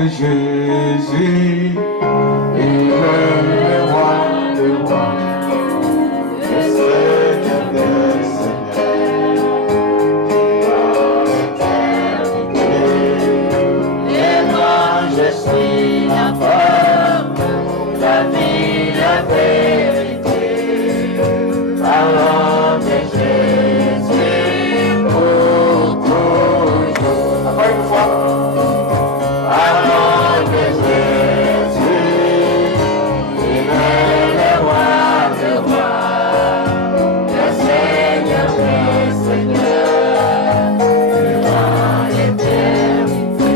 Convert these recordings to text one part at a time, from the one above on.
de Jésus, il est le roi des rois, le Seigneur des seigneurs. Et moi je suis la forme, la vie, la vérité. Parole de Jésus pour toujours. Encore une fois. Parole de Jésus, il est le roi des rois, le Seigneur des seigneurs, durant l'éternité.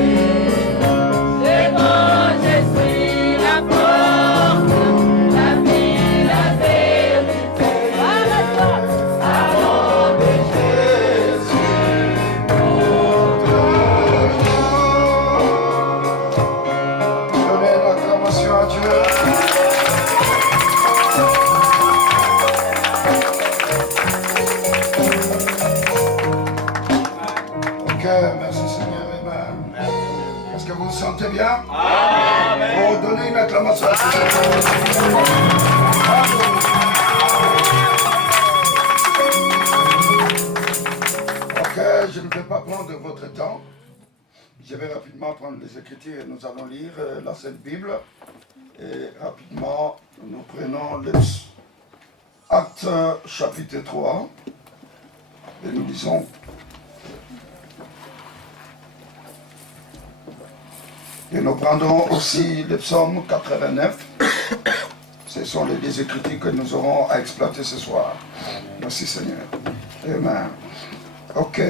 Et moi je suis la porte, la vie, la vérité. Parole de Jésus pour toujours. Donnez l'acclamation à Dieu. Ok, merci Seigneur. Amen. Est-ce que vous vous sentez bien? Amen. Oh, donnez une acclamation à Seigneur. Ok, je ne vais pas prendre votre temps. Je vais rapidement prendre les Écritures et nous allons lire la Sainte Bible. Et rapidement, nous prenons les Actes chapitre 3 et nous lisons. Et nous prendrons aussi le psaume 89. Ce sont les deux Écritures que nous aurons à exploiter ce soir. Merci Seigneur. Amen. Ok.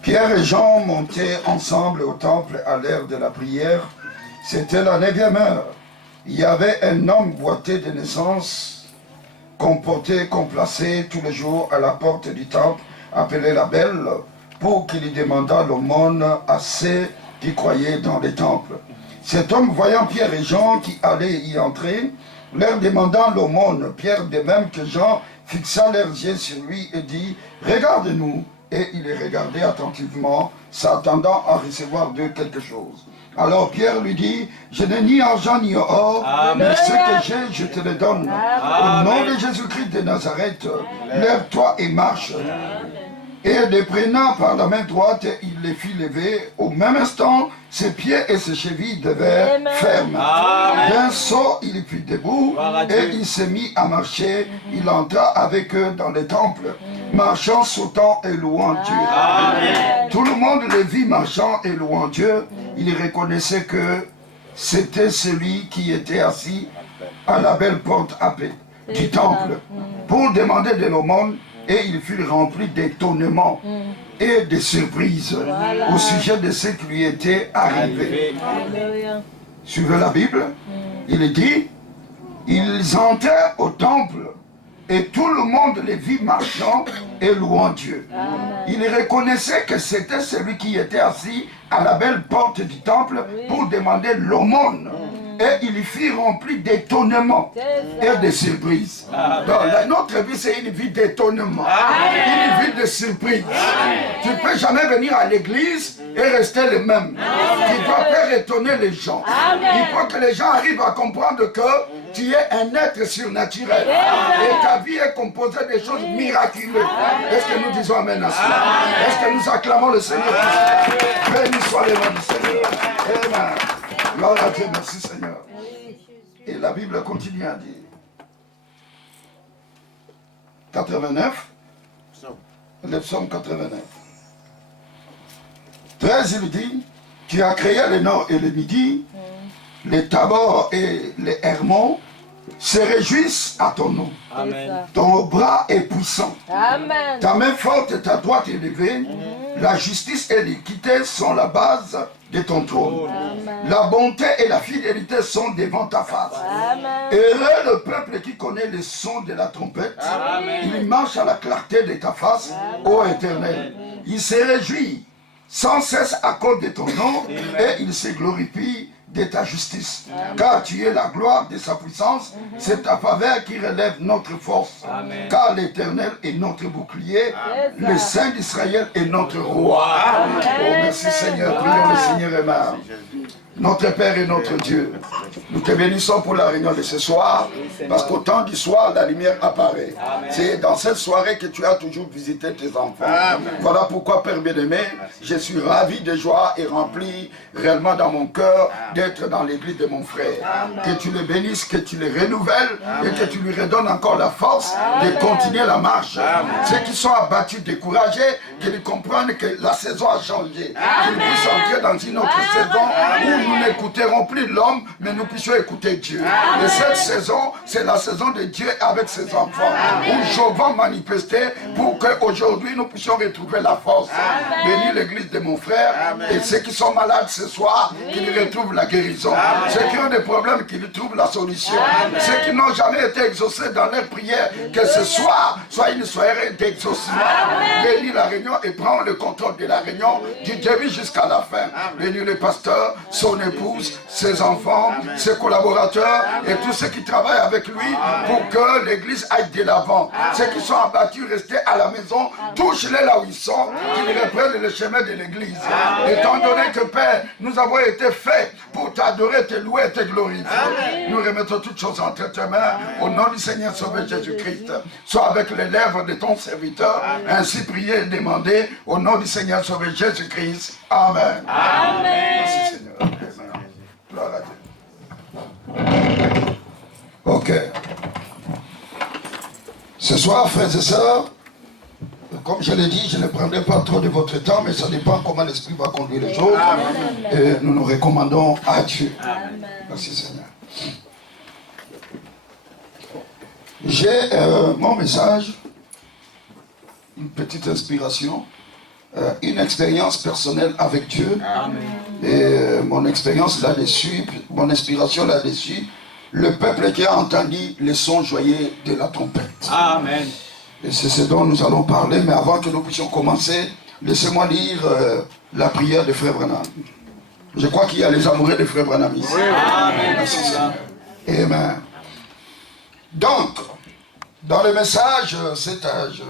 Pierre et Jean montaient ensemble au temple à l'heure de la prière. C'était la 9e heure. Il y avait un homme boité de naissance qu'on plaçait tous les jours à la porte du temple, appelé la Belle, pour qu'il y demandât l'aumône à ceux qui croyaient dans les temples. Cet homme, voyant Pierre et Jean qui allaient y entrer, leur demandant l'aumône. Pierre, de même que Jean, fixa leurs yeux sur lui et dit « Regarde-nous ». Et il les regardait attentivement, s'attendant à recevoir d'eux quelque chose. Alors Pierre lui dit, je n'ai ni argent ni or, mais ce que j'ai, je te le donne. Au nom de Jésus-Christ de Nazareth, lève-toi et marche. Et les prenant par la main droite, il les fit lever. Au même instant, ses pieds et ses chevilles devinrent fermes. D'un saut, il fut debout et il se mit à marcher. Il entra avec eux dans le temple, marchant, sautant et louant Dieu. Tout le monde le vit marchant et louant Dieu. Il reconnaissait que c'était celui qui était assis à la belle porte appelée du temple pour demander de l'aumône. Et il fut rempli d'étonnement et de surprise au sujet de ce qui lui était arrivé. Suivez la Bible, il dit, ils entrèrent au temple et tout le monde les vit marchant et louant Dieu. Il reconnaissait que c'était celui qui était assis à la belle porte du temple pour demander l'aumône. Et il fut rempli d'étonnement et de surprise. Donc, notre vie, c'est une vie d'étonnement, une vie de surprise. Tu ne peux jamais venir à l'église et rester le même. Tu dois faire étonner les gens. Il faut que les gens arrivent à comprendre que tu es un être surnaturel. Et ta vie est composée de choses miraculeuses. Est-ce que nous disons Amen à cela? Est-ce que nous acclamons le Seigneur? Béni soit le nom du Seigneur. Amen. Gloire à Dieu, merci Seigneur. Et la Bible continue à dire 89, le psaume 89. 13, il dit, tu as créé le nord et le midi, les Tabors et les Hermons se réjouissent à ton nom. Amen. Ton bras est puissant. Amen. Ta main forte et ta droite élevée. La justice et l'équité sont la base de ton trône. Amen. La bonté et la fidélité sont devant ta face. Amen. Heureux le peuple qui connaît le son de la trompette. Amen. Il marche à la clarté de ta face, ô Éternel. Il se réjouit sans cesse à cause de ton nom et il se glorifie de ta justice. Car tu es la gloire de sa puissance. C'est ta faveur qui relève notre force. Car l'Éternel est notre bouclier. Le Saint d'Israël est notre roi. Oh, merci Seigneur. Prions le Seigneur aimant. Notre Père et notre Dieu, nous te bénissons pour la réunion de ce soir, parce qu'au temps du soir, la lumière apparaît. C'est dans cette soirée que tu as toujours visité tes enfants. Voilà pourquoi, Père bien-aimé, je suis ravi de joie et rempli réellement dans mon cœur d'être dans l'église de mon frère. Que tu le bénisses, que tu le renouvelles et que tu lui redonnes encore la force de continuer la marche. Ceux qui sont abattus, découragés, qu'ils comprennent que la saison a changé, qu'ils puissent entrer dans une autre saison où nous n'écouterons plus l'homme, mais nous puissions écouter Dieu. Et cette saison, c'est la saison de Dieu avec ses enfants, où Job va manifester pour qu'aujourd'hui nous puissions retrouver la force. Bénis l'église de mon frère et ceux qui sont malades ce soir, qu'ils retrouvent la guérison. Ceux qui ont des problèmes, qu'ils trouvent la solution. Ceux qui n'ont jamais été exaucés dans leurs prières, que ce soir soit une soirée d'exaucement. Bénis la réunion et prends le contrôle de la réunion du début jusqu'à la fin. Bénis le pasteur, son épouse, ses enfants, ses collaborateurs et tous ceux qui travaillent avec lui pour que l'église aille de l'avant. Ceux qui sont abattus, restés à la maison, touche-les là où ils sont, qu'ils reprennent le chemin de l'église. Étant donné que Père, nous avons été faits pour t'adorer, te louer et te glorifier. Nous remettons toutes choses entre tes mains au nom du Seigneur Sauveur Jésus-Christ. Sois avec les lèvres de ton serviteur, ainsi prier et demander au nom du Seigneur Sauveur Jésus-Christ. Amen. Merci Seigneur. Gloire à Dieu. Ok. Ce soir, frères et sœurs, comme je l'ai dit, je ne prendrai pas trop de votre temps, mais ça dépend comment l'Esprit va conduire les choses. Et nous nous recommandons à Dieu. Merci Seigneur. J'ai mon message, une petite inspiration, une expérience personnelle avec Dieu. Et mon expérience là-dessus, mon inspiration là-dessus, le peuple qui a entendu les sons joyeux de la trompette. Amen. Et c'est ce dont nous allons parler, mais avant que nous puissions commencer, laissez-moi lire la prière de Frère Branham. Je crois qu'il y a les amoureux de Frère Branham ici. Amen. Merci Seigneur. Amen. Donc, dans le message, cet âge,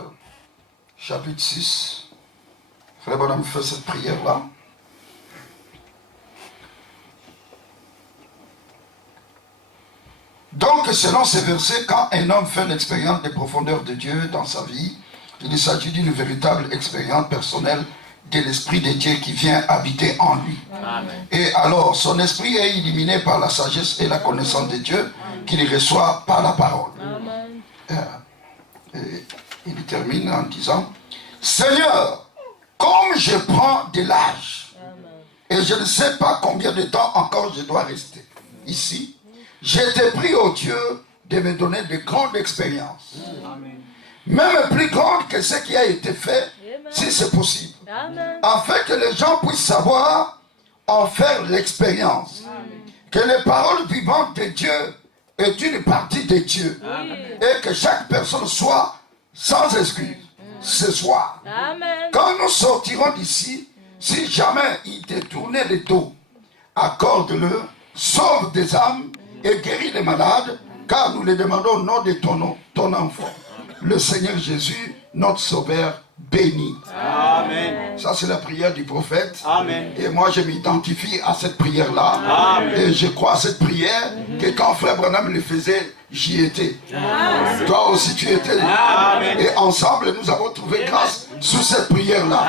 chapitre 6, Frère Branham fait cette prière-là. Donc, selon ces versets, quand un homme fait l'expérience des profondeurs de Dieu dans sa vie, il s'agit d'une véritable expérience personnelle de l'Esprit de Dieu qui vient habiter en lui. Amen. Et alors, son esprit est illuminé par la sagesse et la connaissance de Dieu qu'il reçoit par la parole. Et il termine en disant, Seigneur, comme je prends de l'âge, et je ne sais pas combien de temps encore je dois rester ici, je te prie, ô Dieu, de me donner de grandes expériences. Même plus grandes que ce qui a été fait, si c'est possible. Afin que les gens puissent savoir en faire l'expérience. Que les paroles vivantes de Dieu est une partie de Dieu. Et que chaque personne soit sans excuse ce soir. Quand nous sortirons d'ici, si jamais il t'est tourné le dos, accorde-le, sauve des âmes et guéris les malades, car nous les demandons au nom de ton enfant, le Seigneur Jésus, notre Sauveur, béni. Amen. Ça c'est la prière du prophète. Amen. Et moi je m'identifie à cette prière-là. Et je crois à cette prière que quand Frère Branham le faisait, j'y étais. Amen. Toi aussi tu étais. Amen. Et ensemble nous avons trouvé grâce sous cette prière-là.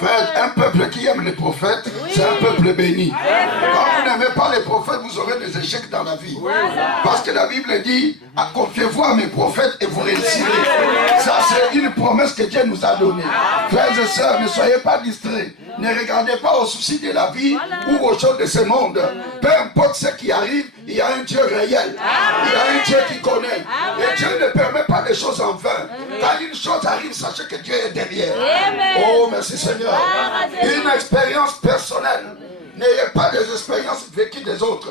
Frère, un peuple qui aime les prophètes, c'est un peuple béni. Quand vous n'aimez pas les prophètes, vous aurez des échecs dans la vie. Parce que la Bible dit, confiez-vous à mes prophètes et vous réussirez. Ça c'est une promesse que Dieu nous a donnée. Frères et sœurs, ne soyez pas distraits. Ne regardez pas aux soucis de la vie ou aux choses de ce monde. Peu importe ce qui arrive, il y a un Dieu réel. Il y a un Dieu qui connaît. Et Dieu ne permet pas les choses en vain. Quand une chose arrive, sachez que Dieu est derrière. Oh, merci Seigneur. Une expérience personnelle. N'ayez pas des expériences vécues des autres.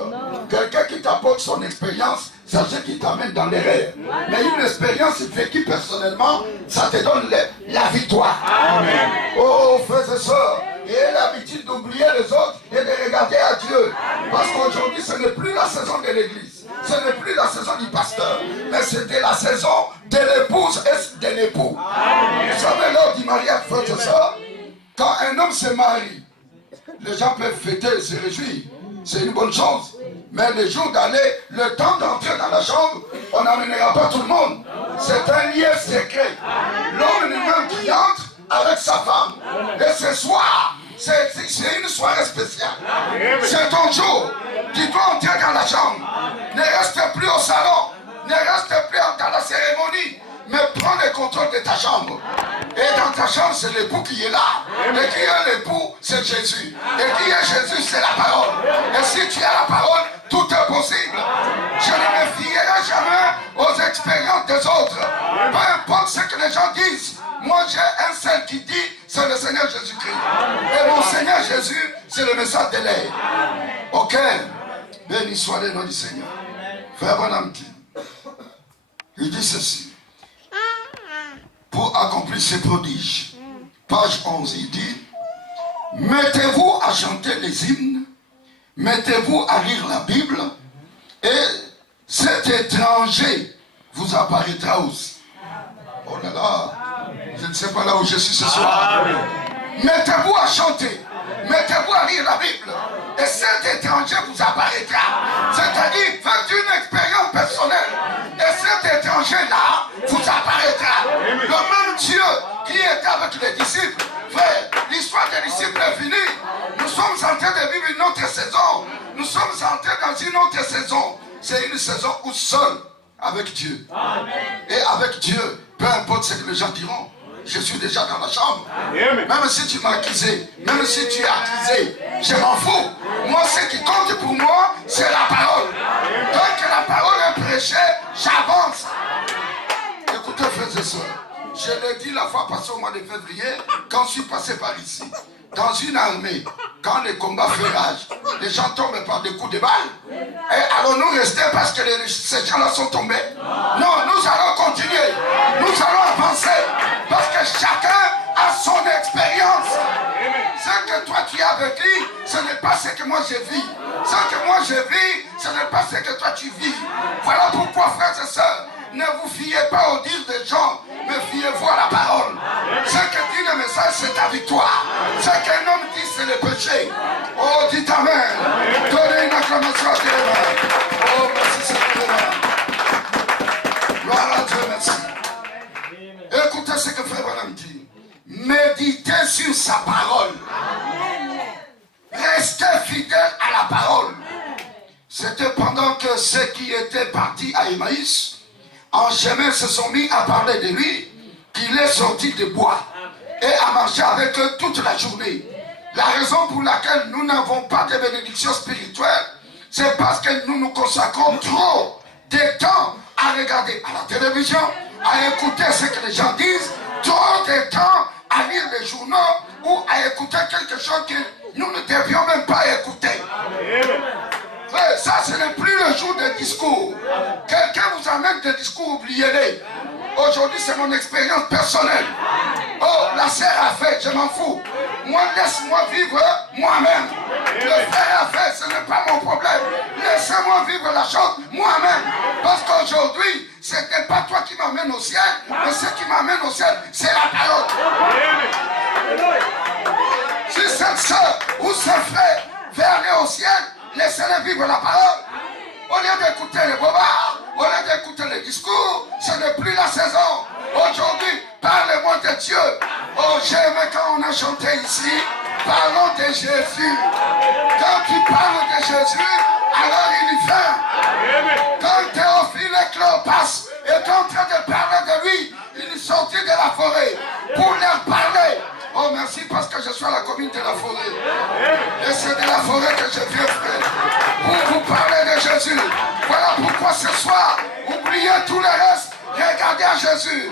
Quelqu'un qui t'apporte son expérience, sachez qu'il t'amène dans l'erreur. Mais une expérience vécue personnellement, ça te donne la victoire. Amen. Oh, frères et sœurs, et l'habitude d'oublier les autres et de regarder à Dieu. Parce qu'aujourd'hui, ce n'est plus la saison de l'église. Ce n'est plus la saison du pasteur. Mais c'était la saison de l'épouse et de l'époux. Vous savez, lors du mariage, frère et soeur, quand un homme se marie, les gens peuvent fêter et se réjouir. C'est une bonne chose. Mais le jour d'aller, le temps d'entrer dans la chambre, on n'amènera pas tout le monde. C'est un lieu secret. L'homme lui-même qui entre avec sa femme. Et ce soir, c'est une soirée spéciale. C'est ton jour. Tu dois entrer dans la chambre. Ne reste plus au salon. Ne reste plus dans la cérémonie. Mais prends le contrôle de ta chambre. Et dans ta chambre, c'est l'époux qui est là. Et qui est l'époux, c'est Jésus. Et qui est Jésus, c'est la parole. Et si tu as la parole, tout est possible. Je ne me fierai jamais aux expériences des autres. Peu importe ce que les gens disent. Moi, j'ai un seul qui dit, c'est le Seigneur Jésus-Christ. Et mon Seigneur Jésus, c'est le message de l'air. Ok. Béni soit le nom du Seigneur. Frère Branham dit, il dit ceci. Pour accomplir ces prodiges. Page 11, il dit, mettez-vous à chanter les hymnes, mettez-vous à lire la Bible, et cet étranger vous apparaîtra aussi. Oh là là, je ne sais pas là où je suis ce soir. Mettez-vous à chanter, mettez-vous à lire la Bible, et cet étranger vous apparaîtra. C'est-à-dire, faites une expérience personnelle, et cet étranger-là vous apparaîtra. Le même Dieu qui était avec les disciples, frère, l'histoire des disciples est finie. Nous sommes en train de vivre une autre saison. Nous sommes entrés dans une autre saison. C'est une saison où seul, avec Dieu. Amen. Et avec Dieu, peu importe ce que les gens diront, je suis déjà dans la chambre. Amen. Même si tu m'as accusé, même si tu as accusé, je m'en fous. Moi, ce qui compte pour moi, c'est la parole. Tant que la parole est prêchée, j'avance. Écoutez, frères et sœurs, je l'ai dit la fois passée au mois de février, quand je suis passé par ici. Dans une armée, quand les combats fait rage, les gens tombent par des coups de balle. Et allons-nous rester parce que ces gens-là sont tombés? Non, nous allons continuer. Nous allons avancer. Parce que chacun a son expérience. Ce que toi tu as vécu, ce n'est pas ce que moi je vis. Ce que moi je vis, ce n'est pas ce que toi tu vis. Voilà pourquoi, frères et sœurs, ne vous fiez pas au dire des gens, mais fiez-vous à la parole. Ce que dit le message, c'est ta victoire. Ce qu'un homme dit, c'est le péché. Oh, dites Amen. Donnez une acclamation à Dieu. Oh, merci Seigneur. Gloire à Dieu, merci. Écoutez ce que Frère Branham dit. Méditez sur sa parole. Restez fidèles à la parole. C'était pendant que ceux qui étaient partis à Emmaüs, en chemin, se sont mis à parler de lui, qu'il est sorti de bois et à marcher avec eux toute la journée. La raison pour laquelle nous n'avons pas de bénédiction spirituelle, c'est parce que nous nous consacrons trop de temps à regarder à la télévision, à écouter ce que les gens disent, trop de temps à lire les journaux ou à écouter quelque chose que nous ne devions même pas écouter. Ça, ce n'est plus le jour des discours. Quelqu'un vous amène des discours, oubliez-les. Aujourd'hui, c'est mon expérience personnelle. Oh, la sœur a fait, je m'en fous. Moi, laisse-moi vivre moi-même. Le frère a fait, ce n'est pas mon problème. Laissez-moi vivre la chose moi-même. Parce qu'aujourd'hui, ce n'est pas toi qui m'amène au ciel, mais ce qui m'amène au ciel, c'est la parole. Si cette sœur ou ce frère veut aller au ciel, laissez-les vivre la parole. Au lieu d'écouter les bobards, au lieu d'écouter les discours, ce n'est plus la saison. Aujourd'hui, parlez-moi de Dieu. Oh, j'aimais quand on a chanté ici, parlons de Jésus. Quand tu parles de Jésus, alors il y vient. Quand Théophile et Cléopas est en train de parler de lui, il est sorti de la forêt pour leur parler. Oh, merci parce que je suis à la commune de la forêt. Et c'est de la forêt que je viens, frère, pour vous parler de Jésus. Voilà pourquoi ce soir, oubliez tout le reste, regardez à Jésus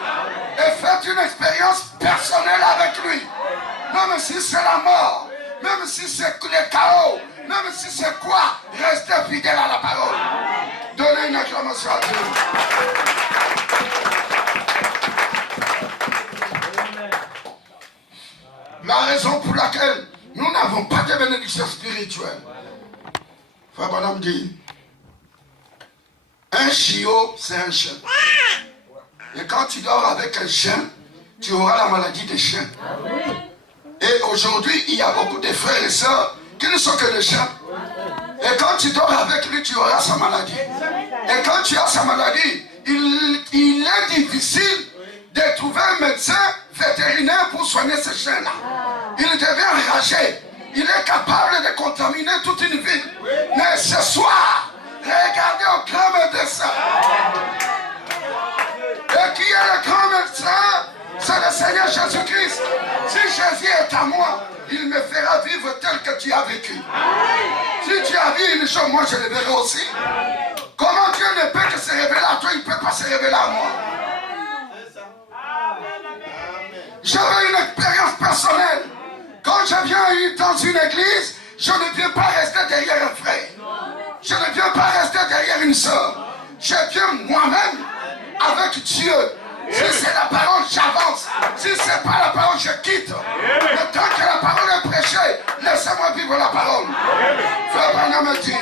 et faites une expérience personnelle avec lui. Même si c'est la mort, même si c'est le chaos, même si c'est quoi, restez fidèle à la parole. Donnez une acclamation à Dieu. La raison pour laquelle Nous n'avons pas de bénédiction spirituelle. Frère Branham dit, un chiot, c'est un chien. Et quand tu dors avec un chien, tu auras la maladie des chiens. Et aujourd'hui, il y a beaucoup de frères et sœurs qui ne sont que des chiens. Et quand tu dors avec lui, tu auras sa maladie. Et quand tu as sa maladie, il est difficile de trouver un médecin vétérinaire pour soigner ce chien-là. Il devient enragé. Il est capable de contaminer toute une ville. Mais ce soir, regardez au grand médecin. Et qui est le grand médecin? C'est le Seigneur Jésus-Christ. Si Jésus est à moi, il me fera vivre tel que tu as vécu. Si tu as vu une chose, moi je le verrai aussi. Comment Dieu ne peut que se révéler à toi, il ne peut pas se révéler à moi. J'avais une expérience personnelle. Quand je viens dans une église, je ne viens pas rester derrière un frère. Je ne viens pas rester derrière une soeur. Je viens moi-même avec Dieu. Si c'est la parole, j'avance. Si ce n'est pas la parole, je quitte. Mais tant que la parole est prêchée, laissez-moi vivre la parole. Frère Branham me dit,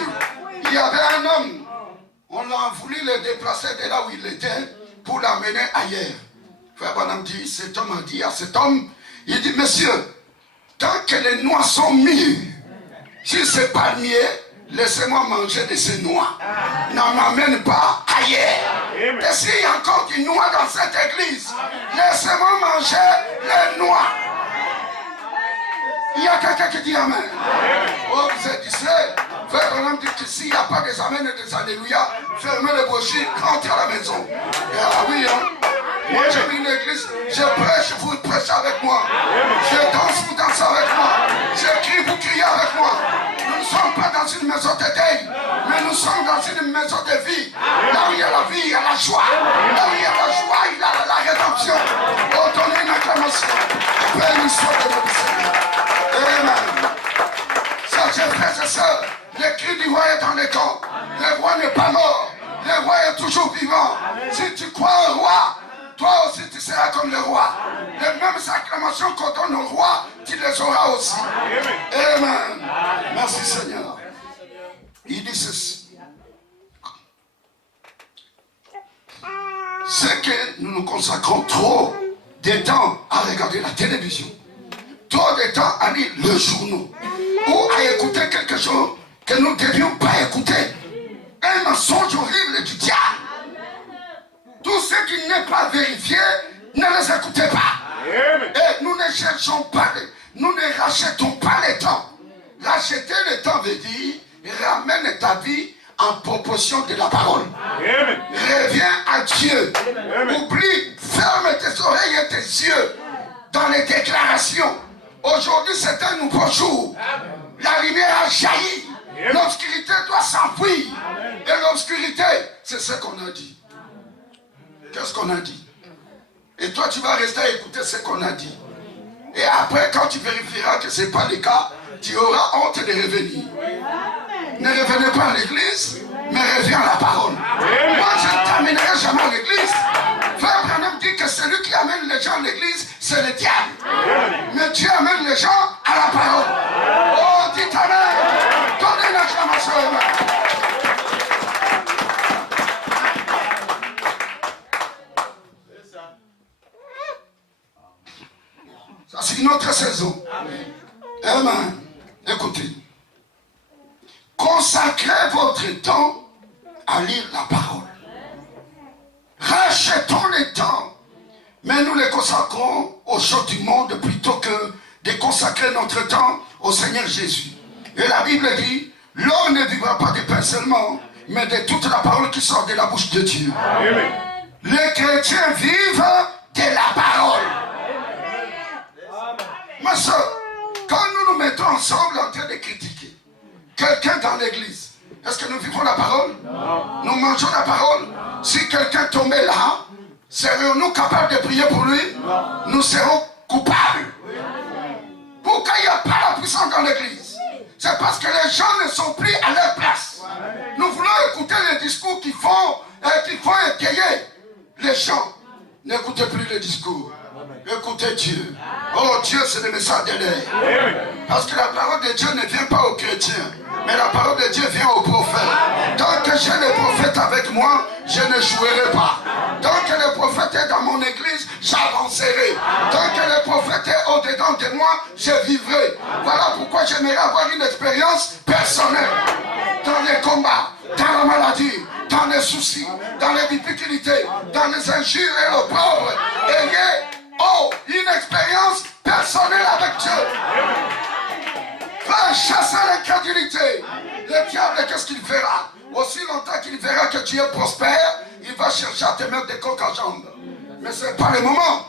il y avait un homme, on a voulu le déplacer de là où il était pour l'amener ailleurs. Frère Branham dit, cet homme a dit à cet homme, il dit, monsieur, tant que les noix sont mûres, si ce n'est pas mieux, laissez-moi manger de ces noix. N'en m'amène pas ailleurs. Et s'il y a encore du noix dans cette église, laissez-moi manger les noix. Il y a quelqu'un qui dit Amen. Oh, vous êtes distrait. Frère Branham dit que s'il n'y a pas des Amen et des Alléluia, fermez les brochures, rentrez à la maison. Et ah oui, hein. Moi j'ai mis une église, je prêche, vous prêchez avec moi. Je danse, vous dansez avec moi. Je crie, vous criez avec moi. Nous ne sommes pas dans une maison de deuil, mais nous sommes dans une maison de vie. Là où il y a la vie, il y a la joie. Là où il y a la joie, il y a la rédemption. Oh, donnez une acclamation. Béni soit de notre Seigneur. Amen. Sachez, frères et sœurs, le cri du roi est dans les camps. Le roi n'est pas mort. Le roi est toujours vivant. Si tu crois au roi, toi aussi tu seras comme le roi. Les mêmes acclamations qu'on donne au roi, tu les auras aussi. Amen. Merci Seigneur. Il dit ceci. C'est que nous nous consacrons trop de temps à regarder la télévision, trop de temps à lire le journal ou à écouter quelque chose que nous ne devions pas écouter. Un mensonge horrible du diable. Tout ce qui n'est pas vérifié, ne les écoutez pas. Et nous ne cherchons pas, nous ne rachetons pas le temps. Racheter le temps veut dire ramène ta vie en proportion de la parole. Reviens à Dieu. Oublie, ferme tes oreilles et tes yeux dans les déclarations. Aujourd'hui c'est un nouveau jour. La lumière a jailli. L'obscurité doit s'enfuir. Et l'obscurité, c'est ce qu'on a dit. Qu'est-ce qu'on a dit? Et toi, tu vas rester à écouter ce qu'on a dit. Et après, quand tu vérifieras que ce n'est pas le cas, tu auras honte de revenir. Ne revenez pas à l'église, mais reviens à la parole. Moi, je ne t'amènerai jamais à l'église. Frère Branham dit que celui qui amène les gens à l'église, c'est le diable. Mais Dieu amène les gens à la parole. Oh, dites Amen. Donnez une acclamation, Amen. Ça, c'est une autre saison. Amen. Écoutez. Consacrez votre temps à lire la parole. Rachetons le temps. Mais nous les consacrons aux choses du monde plutôt que de consacrer notre temps au Seigneur Jésus. Et la Bible dit, l'homme ne vivra pas de pain seulement, mais de toute la parole qui sort de la bouche de Dieu. Amen. Les chrétiens vivent de la parole. Ma soeur, quand nous nous mettons ensemble en train de critiquer quelqu'un dans l'église, est-ce que nous vivons la parole? Non. Nous mangeons la parole? Non. Si quelqu'un tombait là, serions-nous capables de prier pour lui? Non. Nous serons coupables. Oui. Pourquoi il n'y a pas la puissance dans l'église? C'est parce que les gens ne sont plus à leur place. Nous voulons écouter les discours qui font égayer les gens. N'écoutez plus les discours. Écoutez Dieu. Oh Dieu, c'est le message de l'air. Parce que la parole de Dieu ne vient pas aux chrétiens, mais la parole de Dieu vient aux prophètes. Tant que j'ai les prophètes avec moi, je ne jouerai pas. Tant que le prophète est dans mon église, j'avancerai. Tant que le prophète est au-dedans de moi, je vivrai. Voilà pourquoi j'aimerais avoir une expérience personnelle. Dans les combats, dans la maladie, dans les soucis, dans les difficultés, dans les injures et le pauvre. Ayez une expérience personnelle avec Dieu. Va chasser l'incrédulité. Le diable, qu'est-ce qu'il fera? Aussi longtemps qu'il verra que tu es prospère, il va chercher à te mettre des coques en jambes. Mais ce n'est pas le moment.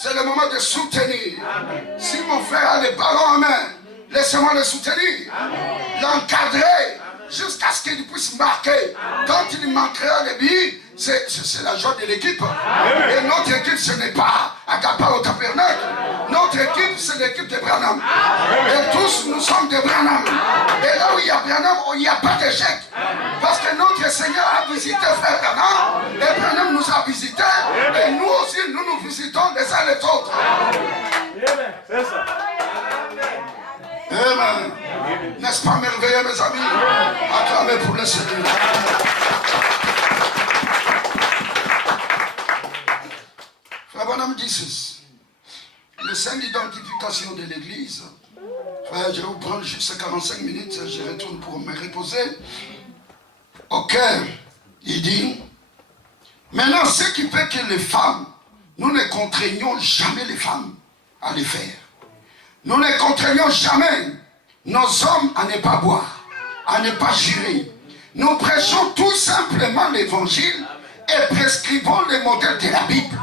C'est le moment de soutenir. Si mon frère a les ballons en main, laissez-moi le soutenir. L'encadrer jusqu'à ce qu'il puisse marquer. Quand il manquera les billes, c'est la joie de l'équipe. Et notre équipe, ce n'est pas Agapa au tabernacle. Notre équipe, c'est l'équipe de Branham. Et tous, nous sommes de Branham. Et là où il y a Branham, il n'y a pas d'échec. Parce que notre Seigneur a visité frère Branham. Et Branham nous a visités. Et nous aussi, nous visitons les uns les autres. C'est ça. Amen. N'est-ce pas merveilleux, mes amis? Acclamez pour le Seigneur. Frère Branham dit ceci. Le sein d'identification de l'Église. Frère, je vais vous prendre juste 45 minutes. Je retourne pour me reposer. Ok. Il dit, maintenant, ce qui fait que les femmes, nous ne contraignons jamais les femmes à le faire. Nous ne contraignons jamais nos hommes à ne pas boire, à ne pas jurer. Nous prêchons tout simplement l'évangile et prescrivons les modèles de la Bible.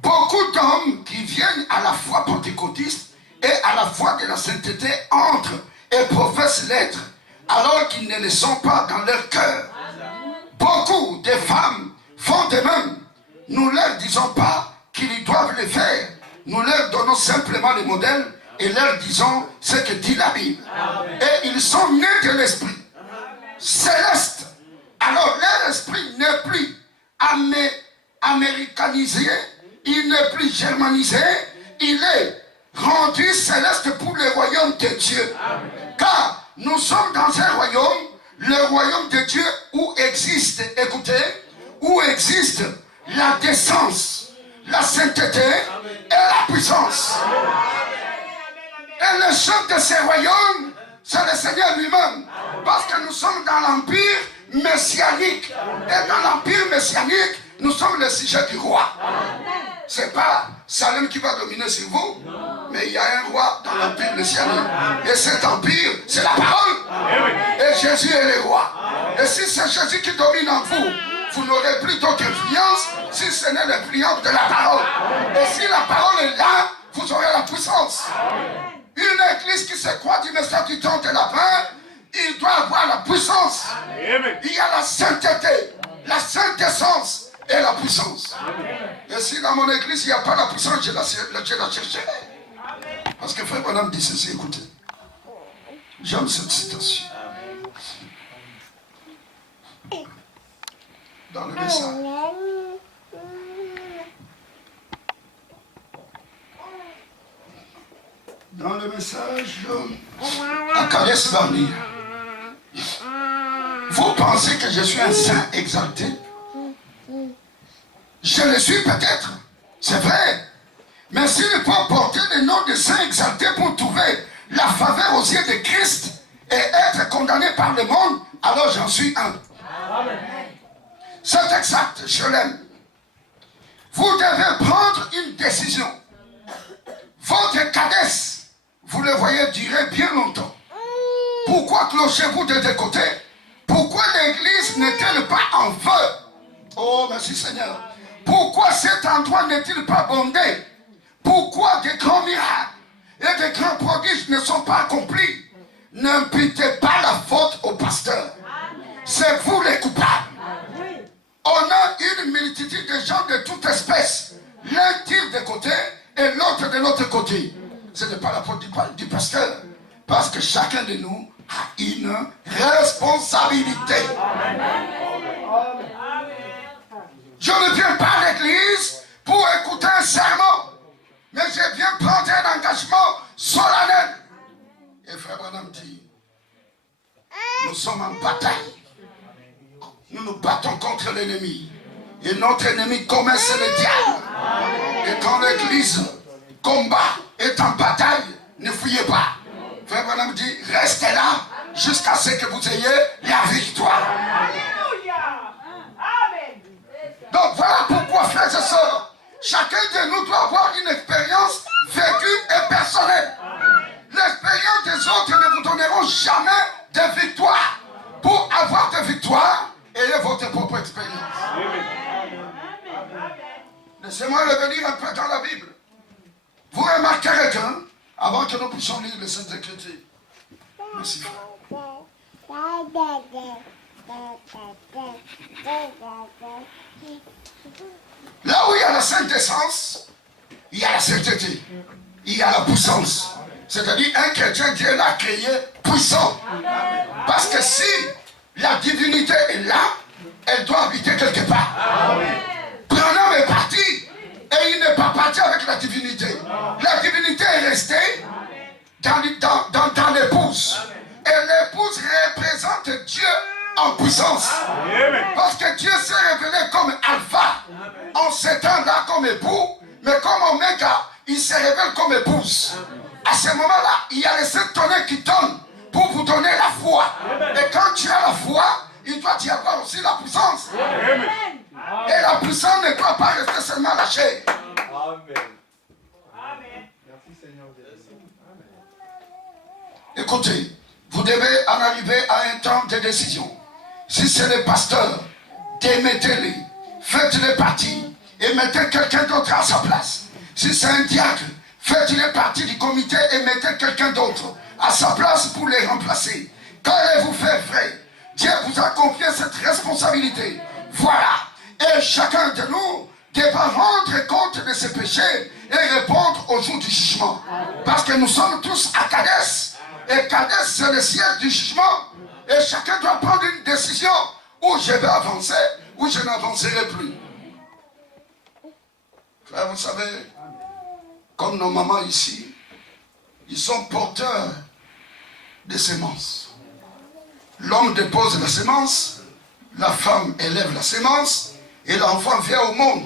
Beaucoup d'hommes qui viennent à la foi pentecôtiste et à la foi de la sainteté entrent et professent l'être alors qu'ils ne le sont pas dans leur cœur. Beaucoup de femmes font de même. Nous ne leur disons pas qu'ils doivent le faire. Nous leur donnons simplement les modèles et leur disons ce que dit la Bible. Et ils sont nés de l'esprit céleste. Alors leur esprit n'est plus américanisé, il n'est plus germanisé, il est rendu céleste pour le royaume de Dieu. Car nous sommes dans un royaume, le royaume de Dieu où existe, écoutez, où existe la décence, la sainteté et la puissance. Et le chef de ce royaume, c'est le Seigneur lui-même. Parce que nous sommes dans l'empire messianique. Et dans l'empire messianique, nous sommes le sujet du roi. Ce n'est pas Salem qui va dominer sur vous, mais il y a un roi dans l'empire messianique. Et cet empire, c'est la parole. Et Jésus est le roi. Et si c'est Jésus qui domine en vous, vous n'aurez plus d'autre influence si ce n'est l'influence de la parole. Et si la parole est là, vous aurez la puissance. Une église qui se croit du message du temps de la fin, il doit avoir la puissance. Il y a la sainteté, la sainte essence et la puissance. Et si dans mon église il n'y a pas la puissance, je la chercherai. Parce que frère Branham dit ceci, écoutez. J'aime cette citation. Dans le message. Dans le message à Calès Barnier. Vous pensez que je suis un saint exalté? Je le suis peut-être, c'est vrai. Mais s'il faut porter le nom de saint exalté pour trouver la faveur aux yeux de Christ et être condamné par le monde, alors j'en suis un. C'est exact, je l'aime. Vous devez prendre une décision. Votre cadesse, vous le voyez durer bien longtemps. Pourquoi clochez-vous de deux côtés? Pourquoi l'église n'est-elle pas en feu? Oh, merci Seigneur. Pourquoi cet endroit n'est-il pas bondé? Pourquoi des grands miracles et des grands prodiges ne sont pas accomplis? N'imputez pas la faute au pasteur. C'est vous les coupables. On a une multitude de gens de toute espèce. L'un tire de côté et l'autre de l'autre côté. Ce n'est pas la faute du pasteur. Parce que chacun de nous a une responsabilité. Je ne viens pas à l'église pour écouter un sermon, mais je viens prendre un engagement solennel. Et frère Branham dit, nous sommes en bataille. Nous nous battons contre l'ennemi. Et notre ennemi commun, c'est le diable. Et quand l'église combat est en bataille, ne fuyez pas. Frère Branham dit, restez là jusqu'à ce que vous ayez la victoire. Alléluia. Amen. Donc voilà pourquoi, frères et sœurs, chacun de nous doit avoir une expérience vécue et personnelle. L'expérience des autres ne vous donneront jamais de victoire. Pour avoir de victoire, ayez votre propre expérience. Laissez-moi revenir un peu dans la Bible. Vous remarquerez que, avant que nous puissions lire les Saintes Écritures, merci frère. Là où il y a la sainte essence, il y a la sainteté, il y a la puissance. C'est-à-dire un chrétien, Dieu l'a créé puissant. Parce que si la divinité est là, elle doit habiter quelque part. Branham est parti et il n'est pas parti avec la divinité. La divinité est restée dans l'épouse. Et l'épouse représente Dieu en puissance. Parce que Dieu s'est révélé comme Alpha en s'étendant comme époux, mais comme Oméga, il se révèle comme épouse. À ce moment-là, il y a les 7 tonnerres qui tombent pour vous donner la foi. Et quand tu as la foi, il doit y avoir aussi la puissance. Et la puissance ne doit pas rester seulement lâchée. Écoutez, vous devez en arriver à un temps de décision. Si c'est le pasteur, démettez-les, faites-les partir et mettez quelqu'un d'autre à sa place. Si c'est un diacre, faites-les partie du comité et mettez quelqu'un d'autre à sa place pour les remplacer. Qu'allez-vous faire, frère? Dieu vous a confié cette responsabilité. Voilà. Et chacun de nous devra rendre compte de ses péchés et répondre au jour du jugement. Parce que nous sommes tous à Kadès. Et Kadès, c'est le siège du jugement. Et chacun doit prendre une décision où je vais avancer, ou je n'avancerai plus. Frère, vous savez, comme nos mamans ici, ils sont porteurs de semences. L'homme dépose la semence, la femme élève la semence, et l'enfant vient au monde.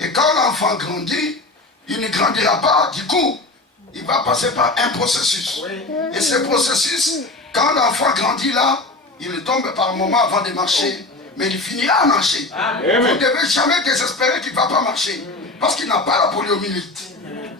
Et quand l'enfant grandit, il ne grandira pas, du coup, il va passer par un processus. Et ce processus, quand l'enfant grandit là, il tombe par moment avant de marcher, mais il finira à marcher. Vous ne devez jamais désespérer qu'il ne va pas marcher, parce qu'il n'a pas la poliomyélite.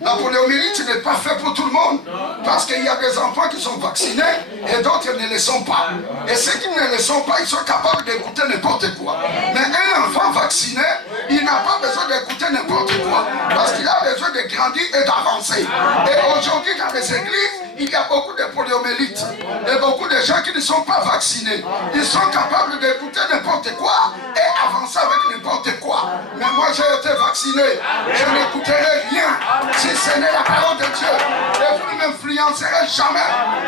La poliomyélite n'est pas faite pour tout le monde, parce qu'il y a des enfants qui sont vaccinés et d'autres ne le sont pas. Et ceux qui ne le sont pas, ils sont capables d'écouter n'importe quoi. Mais un enfant vacciné, il n'a pas besoin d'écouter n'importe quoi, parce qu'il a besoin de grandir et d'avancer. Et aujourd'hui, dans les églises, il y a beaucoup de poliomyélites et beaucoup de gens qui ne sont pas vaccinés. Ils sont capables d'écouter n'importe quoi et avancer avec n'importe quoi. Mais moi, j'ai été vacciné, je n'écouterai rien si ce n'est la parole de Dieu. Et vous ne m'influencerez jamais.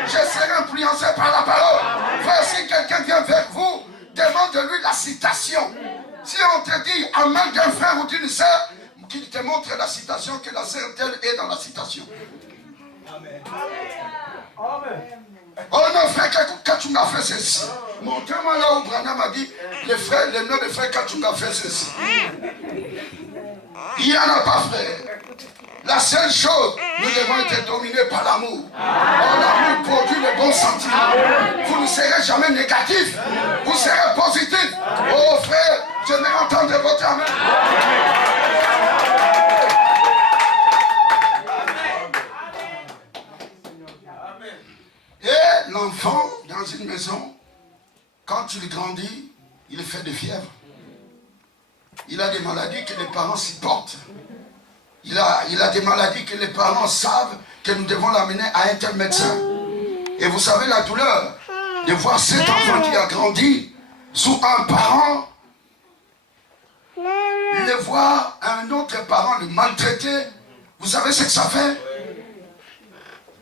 Je serai influencé par la parole. Frère, si quelqu'un vient vers vous, demande-lui la citation. Si on te dit en main d'un frère ou d'une sœur, qu'il te montre la citation, que la sœur telle est dans la citation. Amen. Oh non, frère Kachunga fait ceci. Montrez-moi là où Branham a dit le nom de frère Kachunga fait ceci. Il n'y en a pas, frère. La seule chose, nous devons être dominés par l'amour. Oh, l'amour produit le bon sentiment. Vous ne serez jamais négatif, vous serez positif. Oh frère, je vais entendre votre amen. Et l'enfant, dans une maison, quand il grandit, il fait des fièvres. Il a des maladies que les parents supportent. Il a des maladies que les parents savent que nous devons l'amener à un tel médecin. Et vous savez la douleur de voir cet enfant qui a grandi sous un parent, de voir un autre parent le maltraiter. Vous savez ce que ça fait?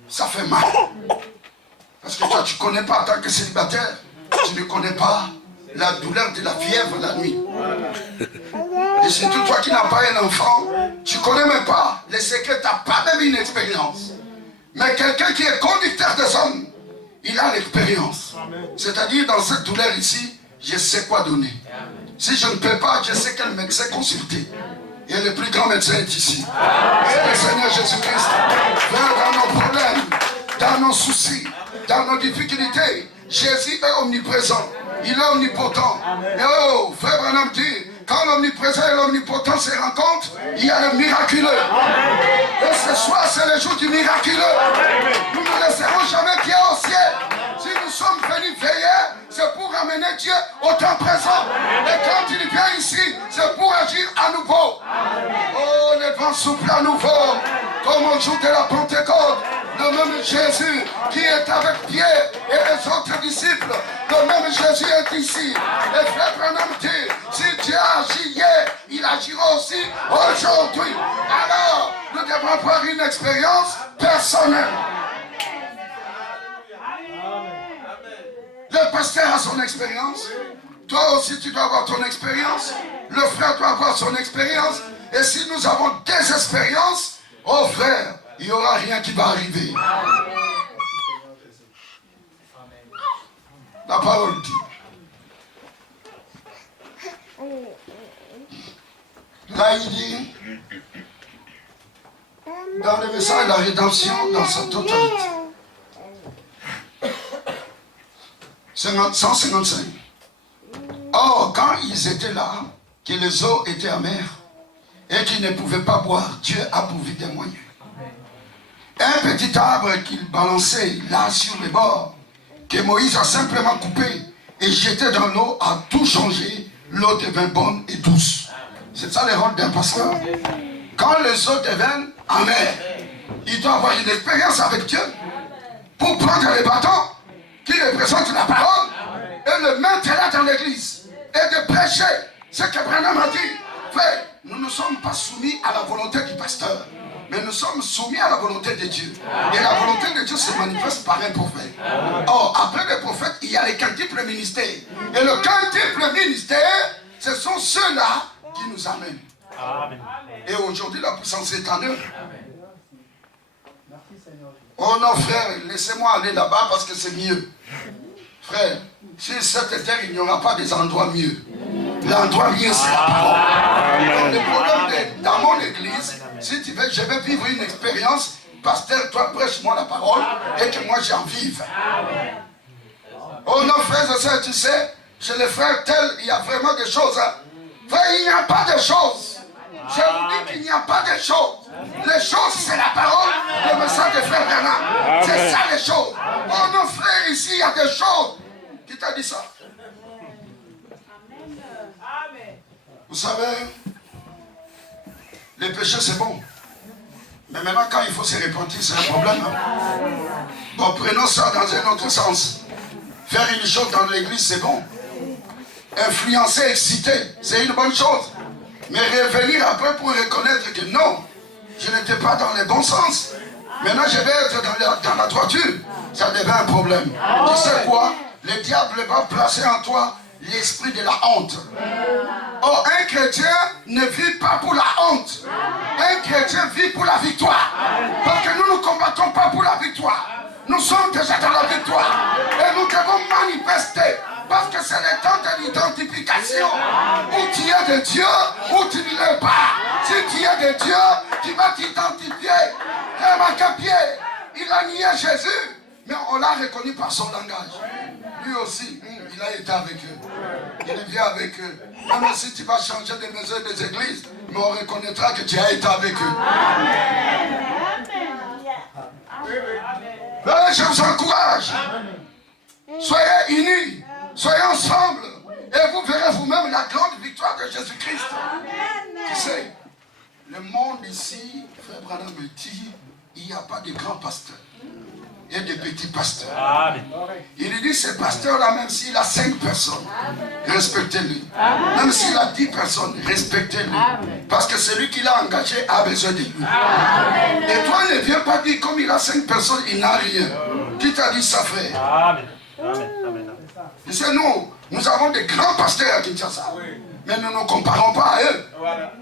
Ça fait mal. Parce que toi, tu ne connais pas en tant que célibataire, tu ne connais pas la douleur de la fièvre la nuit. Et surtout toi qui n'as pas un enfant, tu ne connais même pas les secrets, tu n'as pas même une expérience. Mais quelqu'un qui est conducteur des hommes, il a l'expérience. C'est-à-dire dans cette douleur ici, je sais quoi donner. Si je ne peux pas, je sais quel médecin consulter. Et le plus grand médecin est ici. C'est le Seigneur Jésus-Christ. Dans nos problèmes, dans nos soucis, dans nos difficultés, Jésus est omniprésent. Il est omnipotent. Et oh, frère Branham dit, quand l'omniprésent et l'omnipotent se rencontrent, il y a le miraculeux. Et ce soir, c'est le jour du miraculeux. Nous ne laisserons jamais Dieu au ciel. Si nous sommes venus veiller, c'est pour amener Dieu au temps présent. Et quand il vient ici, c'est pour agir à nouveau. Oh, les vents soufflent à nouveau. Comme au jour de la Pentecôte, le même Jésus qui est avec Pierre et les autres disciples, le même Jésus est ici. Et frère Branham dit, si Dieu agit hier, il agira aussi aujourd'hui. Alors, nous devons avoir une expérience personnelle. Le pasteur a son expérience. Toi aussi, tu dois avoir ton expérience. Le frère doit avoir son expérience. Et si nous avons des expériences, oh frère, il n'y aura rien qui va arriver. La parole dit. Là, il dit, dans le message de la rédemption, dans sa totalité, 155. Or, quand ils étaient là, que les eaux étaient amères et qu'ils ne pouvaient pas boire, Dieu a pourvu des moyens. Un petit arbre qu'il balançait là sur les bords, que Moïse a simplement coupé et jeté dans l'eau, a tout changé. L'eau devint bonne et douce. C'est ça le rôle d'un pasteur. Quand les eaux deviennent amères, il doit avoir une expérience avec Dieu pour prendre les bâtons qui représentent la parole et le mettre là dans l'église et de prêcher ce que Branham a dit. Frère, nous ne sommes pas soumis à la volonté du pasteur, mais nous sommes soumis à la volonté de Dieu. Et la volonté de Dieu se manifeste par un prophète. Or, après le prophète, il y a les quintuples ministères. Et le quintuple ministère, ce sont ceux-là qui nous amènent. Amen. Et aujourd'hui, la puissance est en eux. Oh non, frère, laissez-moi aller là-bas parce que c'est mieux. Frère, sur cette terre, il n'y aura pas des endroits mieux. L'endroit mieux, c'est la parole. Le problème dans mon église, si tu veux, je vais vivre une expérience. Pasteur, toi, prêche-moi la parole et que moi, j'en vive. Oh non, frère, tu sais, chez les frères tels, il y a vraiment des choses. Hein. Frère, il n'y a pas de choses. Je vous dis qu'il n'y a pas de choses. Les choses, c'est la parole, le message de frère Bernard. C'est ça les choses. Oh non, frère, ici, il y a des choses. Qui t'a dit ça? Vous savez, les péchés, c'est bon. Mais maintenant, quand il faut se repentir, c'est un problème. Bon, prenons ça dans un autre sens. Faire une chose dans l'église, c'est bon. Influencer, exciter, c'est une bonne chose. Mais revenir après pour reconnaître que non, je n'étais pas dans le bon sens. Maintenant, je vais être dans la droiture. Ça devient un problème. Tu sais quoi? Le diable va placer en toi l'esprit de la honte. Oh, un chrétien ne vit pas pour la honte. Un chrétien vit pour la victoire. Parce que nous ne combattons pas pour la victoire. Nous sommes déjà dans la victoire. Et nous devons manifester. Parce que c'est le temps de l'identification. Où tu es de Dieu, ou tu ne l'es pas. Si tu es de Dieu, tu vas t'identifier. Remarquez Pierre, il a nié Jésus, mais on l'a reconnu par son langage. Lui aussi, il a été avec eux. Il vient avec eux. Même si tu vas changer de maison et des églises, mais on reconnaîtra que tu as été avec eux. Amen. Je vous encourage. Soyez unis. Soyez ensemble et vous verrez vous-même la grande victoire de Jésus-Christ. Tu sais, le monde ici, frère Branham me dit, il n'y a pas de grands pasteurs. Il y a des petits pasteurs. Il dit, ce pasteur-là, même s'il a 5 personnes, respectez-le. Même s'il a 10 personnes, respectez-le. Parce que celui qui l'a engagé a besoin de lui. Et toi, ne viens pas dire, comme il a 5 personnes, il n'a rien. Qui t'a dit ça, frère? Amen. Tu sais, nous avons des grands pasteurs à Kinshasa. Mais nous ne nous comparons pas à eux.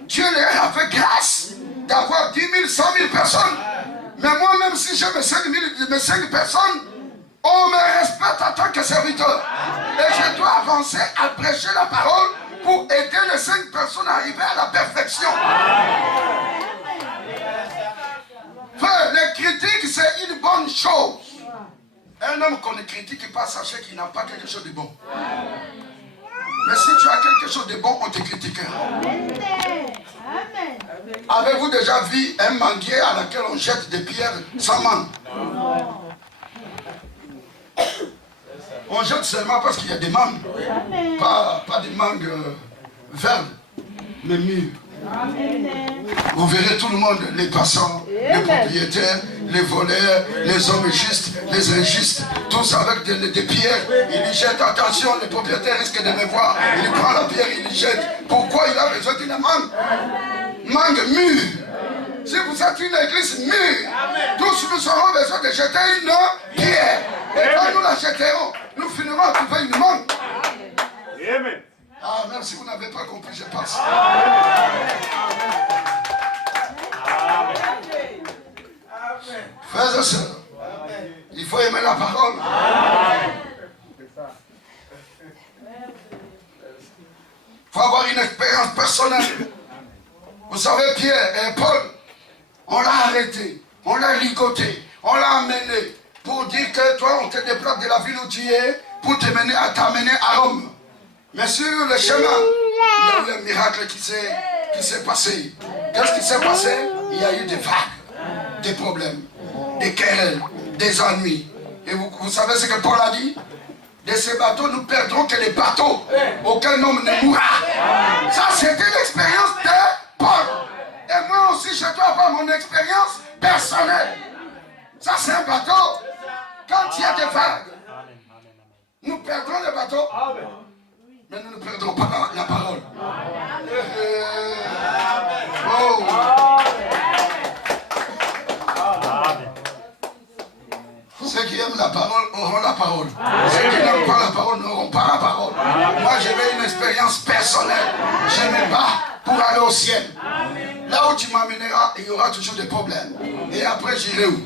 Dieu leur a fait grâce d'avoir 10 000, 100 000 personnes. Mais moi-même, si j'ai mes 5 personnes, on me respecte en tant que serviteur. Et je dois avancer à prêcher la parole pour aider les 5 personnes à arriver à la perfection. Frère, les critiques, c'est une bonne chose. Un homme qu'on ne critique pas, sachez qu'il n'a pas quelque chose de bon. Mais si tu as quelque chose de bon, on te critiquera. Avez-vous déjà vu un manguier à laquelle on jette des pierres sans mangue? On jette seulement parce qu'il y a des mangues. Pas des mangues vertes, mais mûres. Vous verrez tout le monde, les passants, les propriétaires, les voleurs, les hommes justes, les injustes, tous avec des pierres. Ils y jettent. Attention, le propriétaire risque de me voir. Il prend la pierre, il y jette. Pourquoi il a besoin d'une mangue? Mangue mûre. Si vous êtes une église mûre, tous nous aurons besoin de jeter une pierre. Et quand nous la jetterons, nous finirons à trouver une mangue. Amen. Ah, même si vous n'avez pas compris, je passe. Frères et sœurs, il faut aimer la parole. Il faut avoir une expérience personnelle. Vous savez, Pierre et Paul, on l'a arrêté, on l'a ligoté, on l'a amené pour dire que toi, on te déplace de la ville où tu es pour t'amener à Rome. Mais sur le chemin, il y a eu un miracle qui s'est passé. Qu'est-ce qui s'est passé? Il y a eu des vagues, des problèmes, des querelles, des ennuis. Et vous savez ce que Paul a dit? De ces bateaux, nous perdrons que les bateaux. Aucun homme ne mourra. Ça, c'était l'expérience de Paul. Et moi aussi, je dois avoir mon expérience personnelle. Ça, c'est un bateau. Quand il y a des vagues, nous perdrons le bateau. Mais nous ne perdrons pas la parole. Oh. Ceux qui aiment la parole auront la parole. Ceux qui n'aiment pas la parole n'auront pas la parole. Moi, j'avais une expérience personnelle. Je me bats pour aller au ciel. Là où tu m'amèneras, il y aura toujours des problèmes. Et après, j'irai où?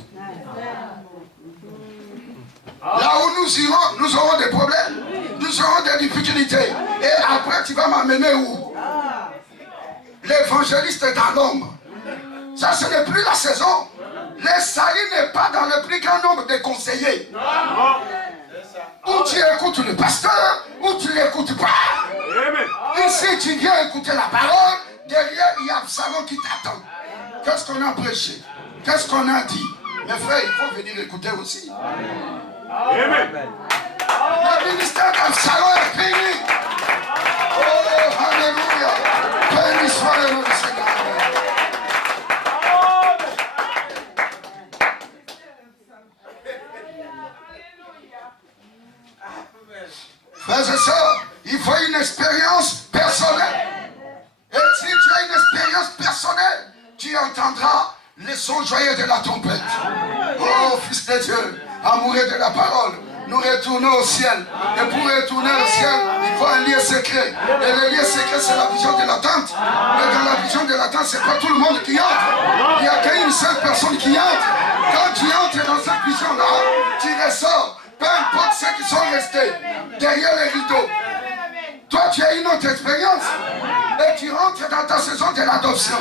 Là où nous irons, nous aurons des problèmes. Nous aurons des difficultés. Et après, tu vas m'amener où? L'évangéliste est dans l'ombre. Ça, ce n'est plus la saison. Le salut n'est pas dans le plus grand nombre de conseillers. Ou tu écoutes le pasteur, ou tu ne l'écoutes pas. Ici, tu viens écouter la parole. Derrière, il y a Absalom qui t'attend. Qu'est-ce qu'on a prêché? Qu'est-ce qu'on a dit? Mes frères, il faut venir écouter aussi. Amen. Le ministère d'Absalom est fini. Oh, alléluia. Béni soit le nom du Seigneur. Frères et sœurs, il faut une expérience personnelle. Et si tu as une expérience personnelle, tu entendras les sons joyeux de la trompette. Oh, Fils de Dieu, amoureux de la parole, nous retournons au ciel. Et pour retourner au ciel, il faut un lieu secret. Et le lieu secret, c'est la vision de l'attente. Mais dans la vision de l'attente, ce n'est pas tout le monde qui entre. Il n'y a qu'une seule personne qui entre. Quand tu entres dans cette vision-là, tu ressors. Peu importe ceux qui sont restés derrière les rideaux. Toi, tu as une autre expérience. Et tu rentres dans ta saison de l'adoption.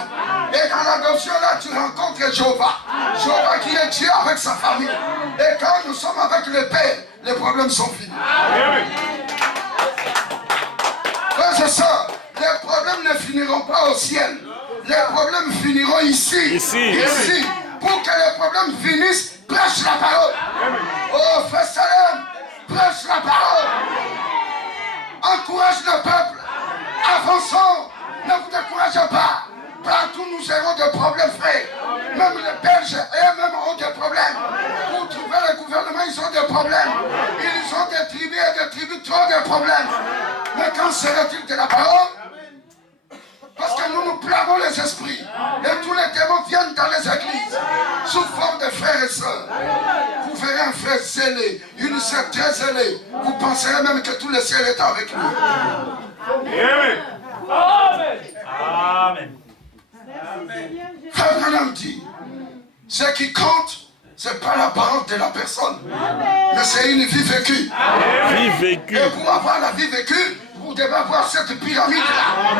Et dans l'adoption, là, tu rencontres Jéhovah. Jéhovah qui est Dieu avec sa famille. Et quand nous sommes avec le Père, les problèmes sont finis. Frères et sœurs, les problèmes ne finiront pas au ciel. Les problèmes finiront ici. Ici. Pour que les problèmes finissent, prêche la parole. Oh, Frère Salem, prêche la parole. Encourage le peuple. Avançons. Ne vous découragez pas. Partout nous aurons des problèmes, frère. Même les Belges eux-mêmes ont des problèmes. Pour trouver le gouvernement, ils ont des problèmes. Ils ont des tribus et des tribus, trop de problèmes. Mais quand sera-t-il de la parole? Parce que nous nous plavons les esprits. Et tous les démons viennent dans les églises. Sous forme de frères et sœurs. Vous verrez un frère zélé, une sœur très zélée. Vous penserez même que tout le ciel est avec nous. Amen. Amen. Frère Branham dit, ce qui compte, ce n'est pas la parole de la personne, mais c'est une vie vécue. Vie vécue. Et pour avoir la vie vécue, vous devez avoir cette pyramide-là.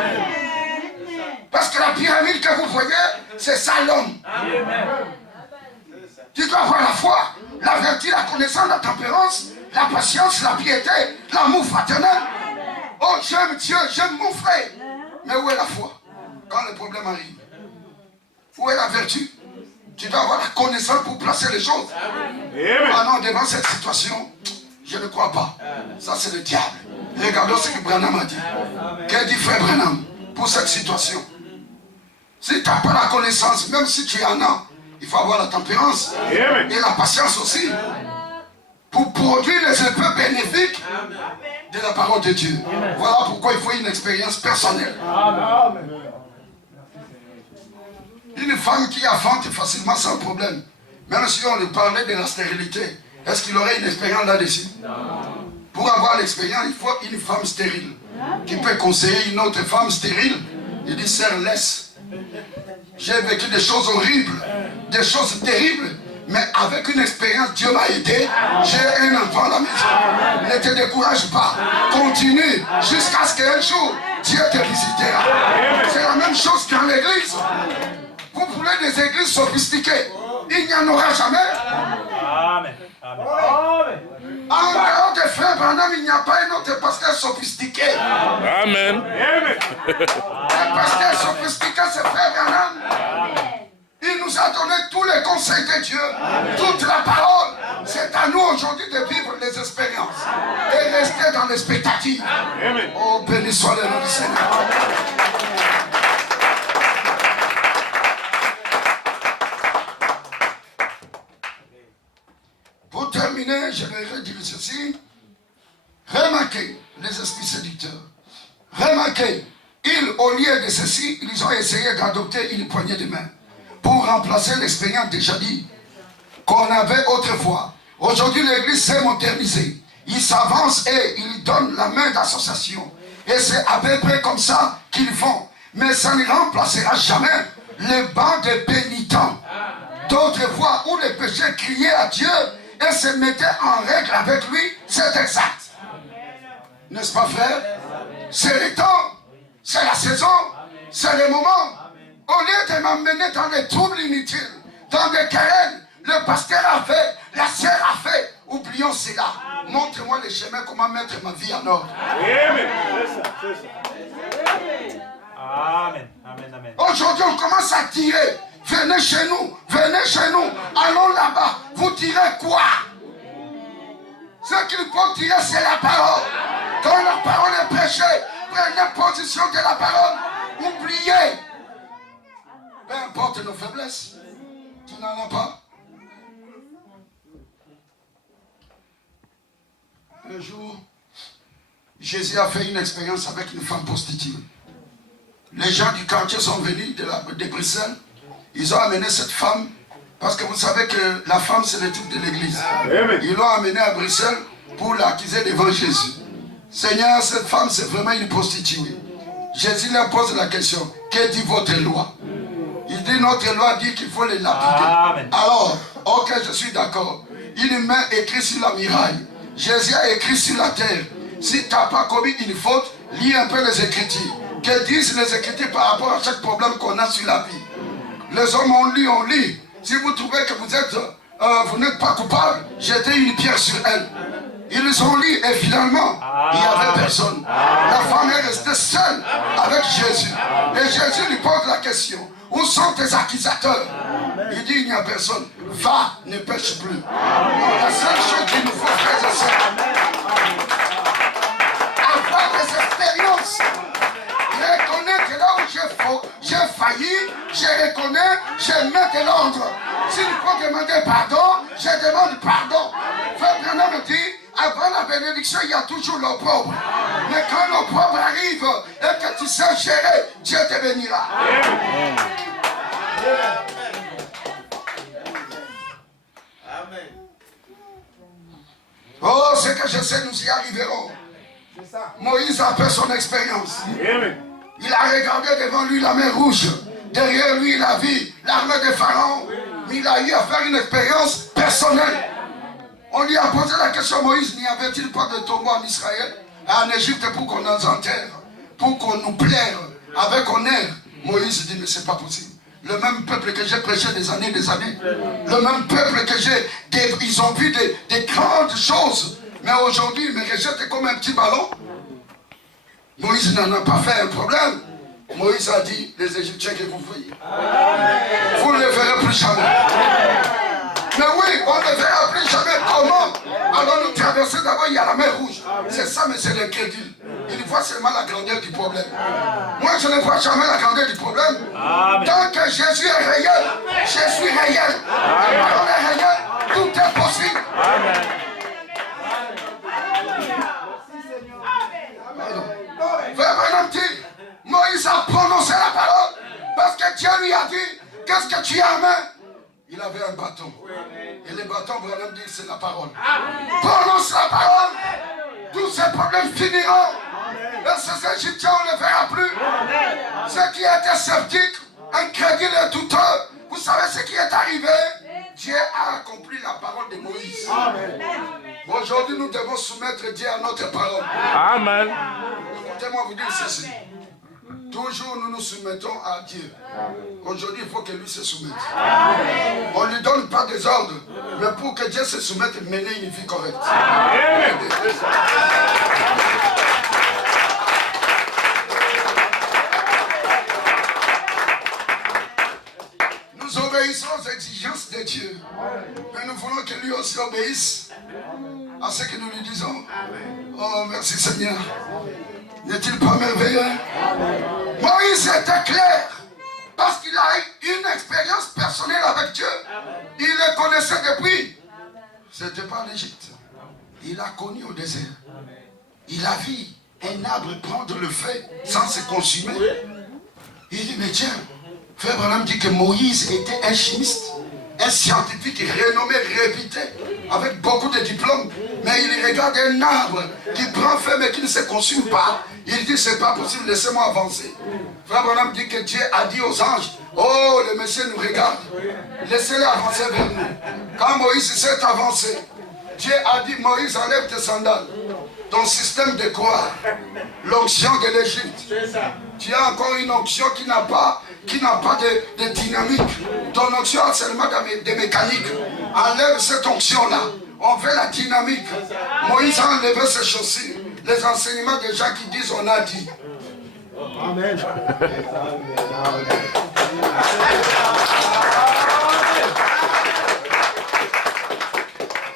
Parce que la pyramide que vous voyez, c'est ça l'homme. Tu dois avoir la foi, la vertu, la connaissance, la tempérance, la patience, la piété, l'amour fraternel. Oh, j'aime Dieu, j'aime mon frère. Mais où est la foi quand le problème arrive? Où est la vertu? Tu dois avoir la connaissance pour placer les choses. Ah non, devant cette situation, je ne crois pas. Ça, c'est le diable. Regardons ce que Branham a dit. Qu'est-ce dit frère Branham pour cette situation? Si tu n'as pas la connaissance, même si tu en as, il faut avoir la tempérance et la patience aussi pour produire les effets bénéfiques de la parole de Dieu. Voilà pourquoi il faut une expérience personnelle. Une femme qui affante facilement sans problème, même si on lui parlait de la stérilité, est-ce qu'il aurait une expérience là-dessus? Pour avoir l'expérience, il faut une femme stérile qui peut conseiller une autre femme stérile. Il dit, sœur, laisse. J'ai vécu des choses horribles, des choses terribles, mais avec une expérience, Dieu m'a aidé. J'ai un enfant à la maison. Ne te décourage pas. Continue jusqu'à ce qu'un jour, Dieu te visitera. C'est la même chose qu'en l'église. Vous voulez des églises sophistiquées, il n'y en aura jamais. Amen. Amen. En dehors des frères Branham, il n'y a pas un autre pasteur sophistiqué. Amen. Un pasteur sophistiqué, c'est frère Branham. Il nous a donné tous les conseils de Dieu, toute la parole. C'est à nous aujourd'hui de vivre les expériences et rester dans l'expectative. Oh, béni soit le nom du Seigneur. Pour terminer, je vais dire ceci. Remarquez les esprits séducteurs. Remarquez, au lieu de ceci, ils ont essayé d'adopter une poignée de main pour remplacer l'expérience déjà dit qu'on avait autrefois. Aujourd'hui, l'église s'est modernisée. Ils s'avancent et ils donnent la main d'association. Et c'est à peu près comme ça qu'ils font. Mais ça ne remplacera jamais les bancs de pénitents d'autrefois où les péchés criaient à Dieu et se mettaient en règle avec lui. C'est exact. N'est-ce pas, frère? C'est le temps, c'est la saison, c'est le moment. Au lieu de m'emmener dans des troubles inutiles, dans des querelles, le pasteur a fait, la sœur a fait. Oublions cela. Montre-moi le chemin, comment mettre ma vie en ordre. Amen. Amen. Amen. Aujourd'hui, on commence à tirer. Venez chez nous, allons là-bas. Vous tirez quoi? Ce qu'il faut tirer, c'est la parole. Quand la parole est prêchée, prenez position de la parole. Oubliez. Peu importe nos faiblesses, tu n'en as pas. Un jour, Jésus a fait une expérience avec une femme prostituée. Les gens du quartier sont venus de Bruxelles. Ils ont amené cette femme, parce que vous savez que la femme c'est le type de l'église. Ils l'ont amenée à Bruxelles pour l'accuser devant Jésus. Seigneur, cette femme c'est vraiment une prostituée. Jésus leur pose la question, que dit votre loi? Il dit, notre loi dit qu'il faut les lapider. Alors, ok, je suis d'accord. Une main écrite sur la muraille. Jésus a écrit sur la terre. Si tu n'as pas commis une faute, lis un peu les Écritures. Que disent les Écritures par rapport à chaque problème qu'on a sur la vie? Les hommes ont lu, on lit. Si vous trouvez que vous n'êtes pas coupable, jetez une pierre sur elle. Ils ont lu et finalement, il n'y avait personne. La femme est restée seule avec Jésus. Et Jésus lui pose la question, où sont tes accusateurs? Il dit, il n'y a personne. Va, ne pêche plus. La seule chose qu'il nous faut, frères et sœurs, avoir des expériences. Reconnaître là où j'ai failli, je reconnais, je mets de l'ordre. S'il faut demander pardon, je demande pardon. Frère Branham me dit, avant la bénédiction, il y a toujours l'opprobre. Mais quand l'opprobre arrive et que tu sais gérer, Dieu te bénira. Amen. Oh, c'est que je sais, nous y arriverons. Moïse a fait son expérience. Il a regardé devant lui la mer rouge. Derrière lui, il a vu l'armée de Pharaon. Mais il a eu à faire une expérience personnelle. On lui a posé la question, Moïse, n'y avait-il pas de tombeau en Israël, en Égypte, pour qu'on nous enterre, pour qu'on nous plaire avec honneur? Moïse dit, mais c'est pas possible. Le même peuple que j'ai prêché des années, le même peuple que j'ai, ils ont vu des grandes choses, mais aujourd'hui, ils me rejettent comme un petit ballon. Moïse n'en a pas fait un problème. Moïse a dit, les Égyptiens que vous voyez, vous ne les verrez plus jamais. Mais oui, on ne verra plus jamais. Comment allons-nous traverser? D'abord, il y a la mer rouge. C'est ça, mais c'est l'incrédule. Il voit seulement la grandeur du problème. Moi, je ne vois jamais la grandeur du problème. Tant que Jésus est réel, je suis réel. La parole est réelle, tout est possible. Frère Branham dit, Moïse a prononcé la parole parce que Dieu lui a dit, qu'est-ce que tu as en main? Il avait un bâton. Et le bâton, Branham dit, c'est la parole. Prononce la parole. Tous ces problèmes finiront. Et ces Égyptiens, on ne les verra plus. Ceux qui étaient sceptiques, incrédules et douteux, vous savez ce qui est arrivé? Dieu a accompli la parole de Moïse. Aujourd'hui, nous devons soumettre Dieu à notre parole. Amen. Écoutez-moi vous dire ceci. Toujours nous nous soumettons à Dieu. Aujourd'hui, il faut que lui se soumette. On ne lui donne pas des ordres, mais pour que Dieu se soumette et mener une vie correcte. Nous obéissons aux exigences de Dieu, mais nous voulons que lui aussi obéisse à ce que nous lui disons. Oh, merci Seigneur. N'est-il pas merveilleux? Moïse était clair parce qu'il a eu une expérience personnelle avec Dieu. Il le connaissait depuis. C'était pas l'Égypte. Il a connu au désert. Il a vu un arbre prendre le feu sans se consumer. Il dit, mais tiens, Frère Branham dit que Moïse était un chimiste, un scientifique renommé, réputé, avec beaucoup de diplômes. Mais il regarde un arbre qui prend feu mais qui ne se consume pas. Il dit, c'est pas possible, laissez-moi avancer. Frère Branham dit que Dieu a dit aux anges, oh, le Messie nous regarde, laissez-les avancer vers nous. Quand Moïse s'est avancé, Dieu a dit, Moïse, enlève tes sandales. Ton système de croire, l'onction de l'Égypte. Tu as encore une onction qui n'a pas de dynamique. Ton onction a seulement des mécaniques. Enlève cette onction-là. On veut la dynamique. Moïse a enlevé ses chaussures. Les enseignements des gens qui disent on a dit. Amen.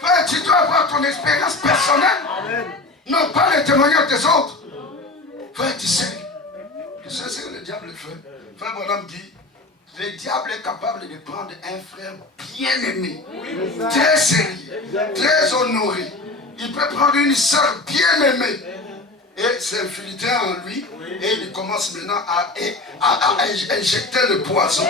Frère, tu dois avoir ton expérience personnelle. Non pas les témoignages des autres. Frère, tu sais ce que le diable fait. Frère Branham dit, le diable est capable de prendre un frère bien aimé, très sérieux, très honoré. Il peut prendre une soeur bien aimée et s'infiltrer en lui et il commence maintenant à injecter le poison.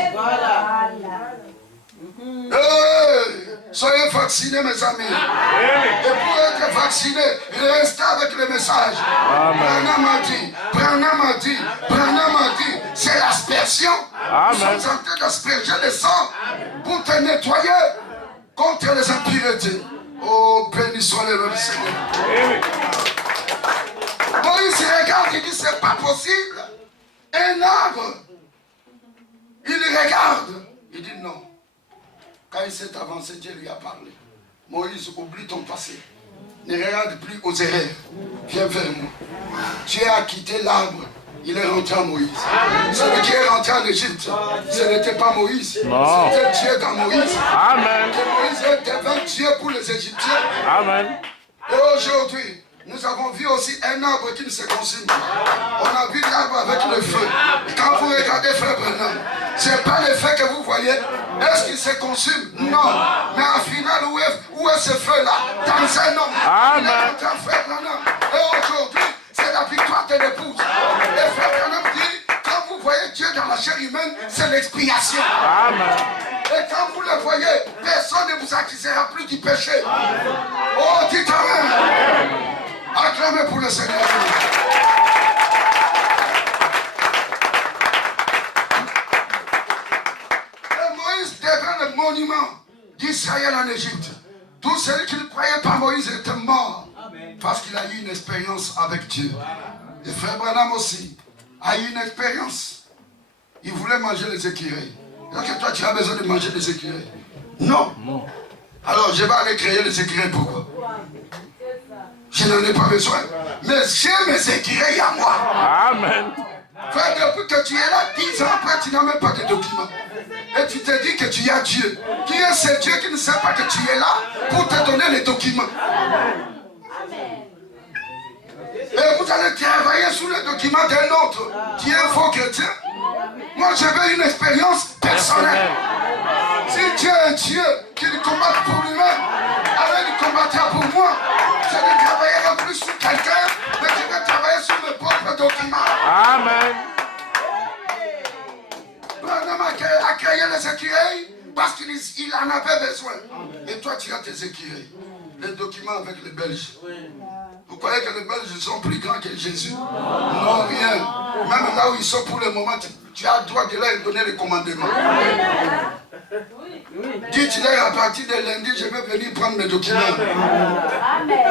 Soyez vaccinés, mes amis. Et pour être vaccinés, restez avec le message. Branham a dit, c'est l'aspersion. Nous sommes en train d'asperger le sang pour te nettoyer contre les impuretés. Oh, béni soit le nom du Seigneur. Moïse regarde, il dit, c'est pas possible. Un arbre. Il regarde. Il dit non. Quand il s'est avancé, Dieu lui a parlé. Moïse, oublie ton passé. Ne regarde plus aux erreurs. Viens vers moi. Dieu a quitté l'arbre. Il est rentré en Moïse. Celui qui est rentré en Égypte, ce n'était pas Moïse. C'était Dieu dans Moïse. Amen. Et Moïse est devant Dieu pour les Égyptiens. Amen. Et aujourd'hui, nous avons vu aussi un arbre qui ne se consume pas. On a vu l'arbre avec le feu. Quand vous regardez Frère Branham, ce n'est pas le feu que vous voyez. Est-ce qu'il se consume? Non. Mais en final, où est ce feu-là? Dans un homme. Amen. Il est en Frère Branham. Et aujourd'hui, c'est la victoire de l'épouse. Et Frère Branham dit, quand vous voyez Dieu dans la chair humaine, c'est l'expiation. Amen. Et quand vous le voyez, personne ne vous accusera plus du péché. Oh, dites Amen. Acclamez pour le Seigneur. monument d'Israël en Égypte. Tous ceux qui ne croyaient pas Moïse étaient morts. Parce qu'il a eu une expérience avec Dieu. Et frère Branham aussi a eu une expérience. Il voulait manger les écureuils. Est-ce que toi tu as besoin de manger des écureuils? Non. Alors je vais aller créer les écureuils. Pourquoi? Je n'en ai pas besoin. Mais j'ai mes écureuils à moi. Amen. Frère, depuis que tu es là, 10 ans après, tu n'as même pas de documents. Et tu te dis que tu as Dieu. Qui est ce Dieu qui ne sait pas que tu es là pour te donner les documents? Et vous allez travailler sous le document d'un autre qui est un faux chrétien. Moi, j'avais une expérience personnelle. Si Dieu est un Dieu qui ne combat pour lui-même, alors il combattra pour moi. Je ne travaillerai plus sur quelqu'un, mais je vais travailler sur mes propres documents. Amen. Branham a créé les écureuils parce qu'il en avait besoin. Et toi, tu as tes écureuils. Les documents avec les Belges. Vous croyez que les Belges sont plus grands que Jésus? Non, rien. Même là où ils sont pour le moment, tu as le droit de leur donner les commandements. Dites-leur à partir de lundi, je vais venir prendre mes documents. Amen.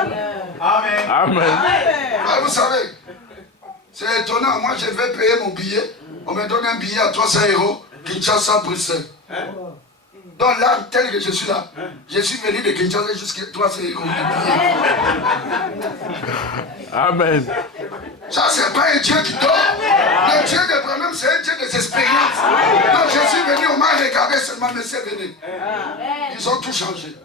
Amen. Amen. Ah, vous savez, c'est étonnant. Moi, je vais payer mon billet. On me donne un billet à 300 €, Kinshasa, Bruxelles. Donc là, tel que je suis là, je suis venu de Kinshasa jusqu'à 300 € de billet. Amen. Ça, c'est pas un Dieu qui dort. Le Dieu de Branham, c'est un Dieu des expériences. Donc je suis venu, on m'a regardé seulement, mais c'est venu. Ils ont tout changé.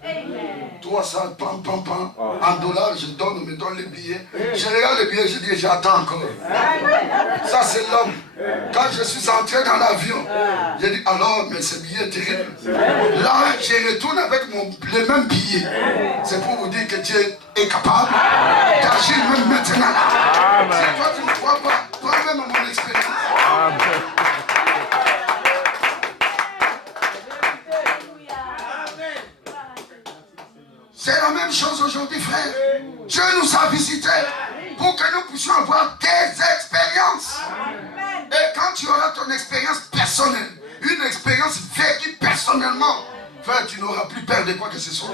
300, pam, pam, pam. En dollars, je donne, on me donne les billets. Je regarde les billets, je dis, j'attends encore. Ça, c'est l'homme. Quand je suis entré dans l'avion, j'ai dit, alors, mais ce billet est terrible. Là, je retourne avec les mêmes billets. C'est pour vous dire que Dieu est capable d'agir même maintenant là. Amen. Si toi, tu ne crois pas, toi-même à mon expérience. Amen. C'est la même chose aujourd'hui, frère. Dieu nous a visités pour que nous puissions avoir des expériences. Et quand tu auras ton expérience personnelle, une expérience vécue personnellement, frère, tu n'auras plus peur de quoi que ce soit.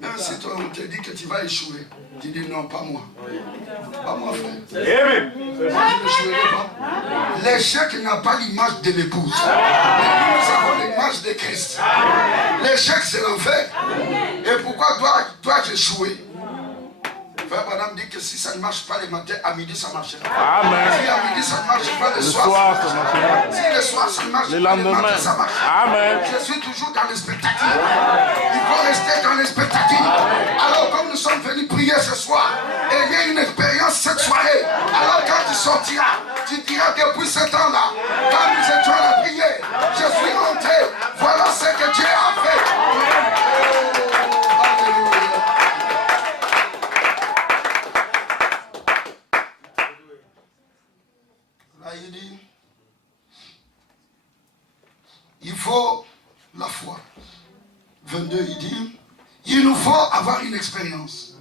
Même si toi, on te dit que tu vas échouer, tu dis non, pas moi. Pas moi, frère. Amen. Moi, je n'échouerai pas. L'échec n'a pas l'image de l'épouse. Mais nous avons l'image de Christ. L'échec, c'est l'enfer. Et pourquoi dois-je échouer? Frère Branham dit que si ça ne marche pas le matin, à midi ça marchera. Amen. Si à midi ça ne marche pas, le soir ça ça marchera. marchera. Si le soir ça ne marche Le pas, le lendemain. matin ça marchera. Amen. Je suis toujours dans l'expectative. Il faut rester dans l'expectative. Alors comme nous sommes venus prier ce soir, et il y a une expérience cette soirée, alors quand tu sortiras, tu diras depuis ce temps-là, quand nous étions à la prière, je suis rentré, voilà ce que Dieu a fait. Là, il dit, il faut la foi. 22, il dit, il nous faut avoir une expérience.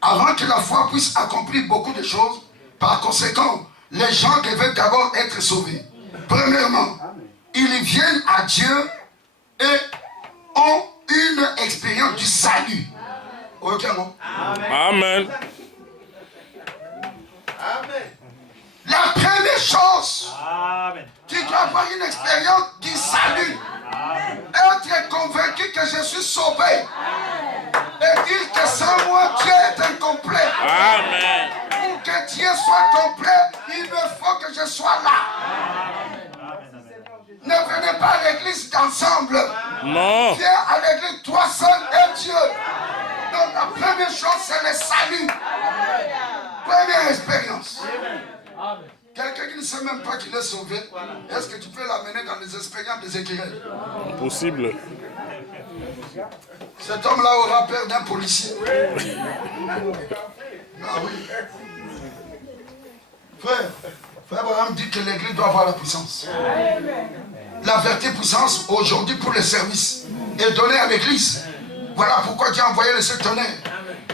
Avant que la foi puisse accomplir beaucoup de choses, par conséquent, les gens devaient d'abord être sauvés. Premièrement, ils viennent à Dieu et ont une expérience du salut. Ok, non? Amen. La première chose, Amen. tu dois avoir une expérience du salut. Être convaincu que je suis sauvé. Et dire que sans moi, Dieu est incomplet. Amen. Pour que Dieu soit complet, il me faut que je sois là. Ne venez pas à l'église d'ensemble. Non. Viens à l'église, toi seul et Dieu. Donc la première chose, c'est le salut. Première expérience. Quelqu'un qui ne sait même pas qu'il est sauvé, est-ce que tu peux l'amener dans les expériences des écureuils? Impossible. Cet homme-là aura peur d'un policier. Ah oui. Frère Abraham dit que l'église doit avoir la puissance. La vérité puissance aujourd'hui pour le service est donnée à l'église. Voilà pourquoi Dieu a envoyé le tonnerre.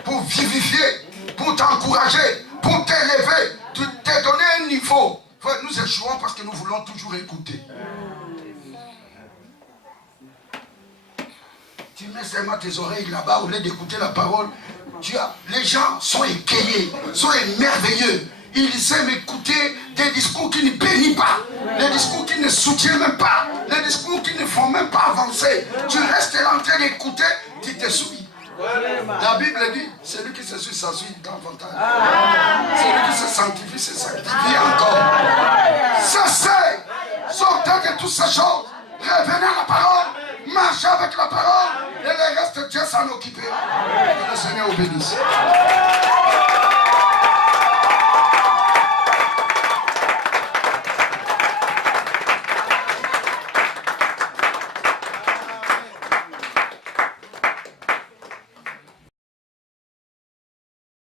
Pour vivifier, pour t'encourager, pour t'élever, te donner un niveau. Frère, nous échouons parce que nous voulons toujours écouter. Tu mets seulement tes oreilles là-bas au lieu d'écouter la parole. Les gens sont équeillés, sont émerveilleux. Ils aiment écouter des discours qui ne bénissent pas, des discours qui ne soutiennent même pas, des discours qui ne font même pas avancer. Tu restes là en train d'écouter, tu te souilles. La Bible dit, celui qui se suit s'assuit davantage. Celui qui se sanctifie se sanctifie encore. Cessez, sortez de toutes ces choses, revenez à la parole, marchez avec la parole, et le reste Dieu s'en occupe. Que le Seigneur vous bénisse.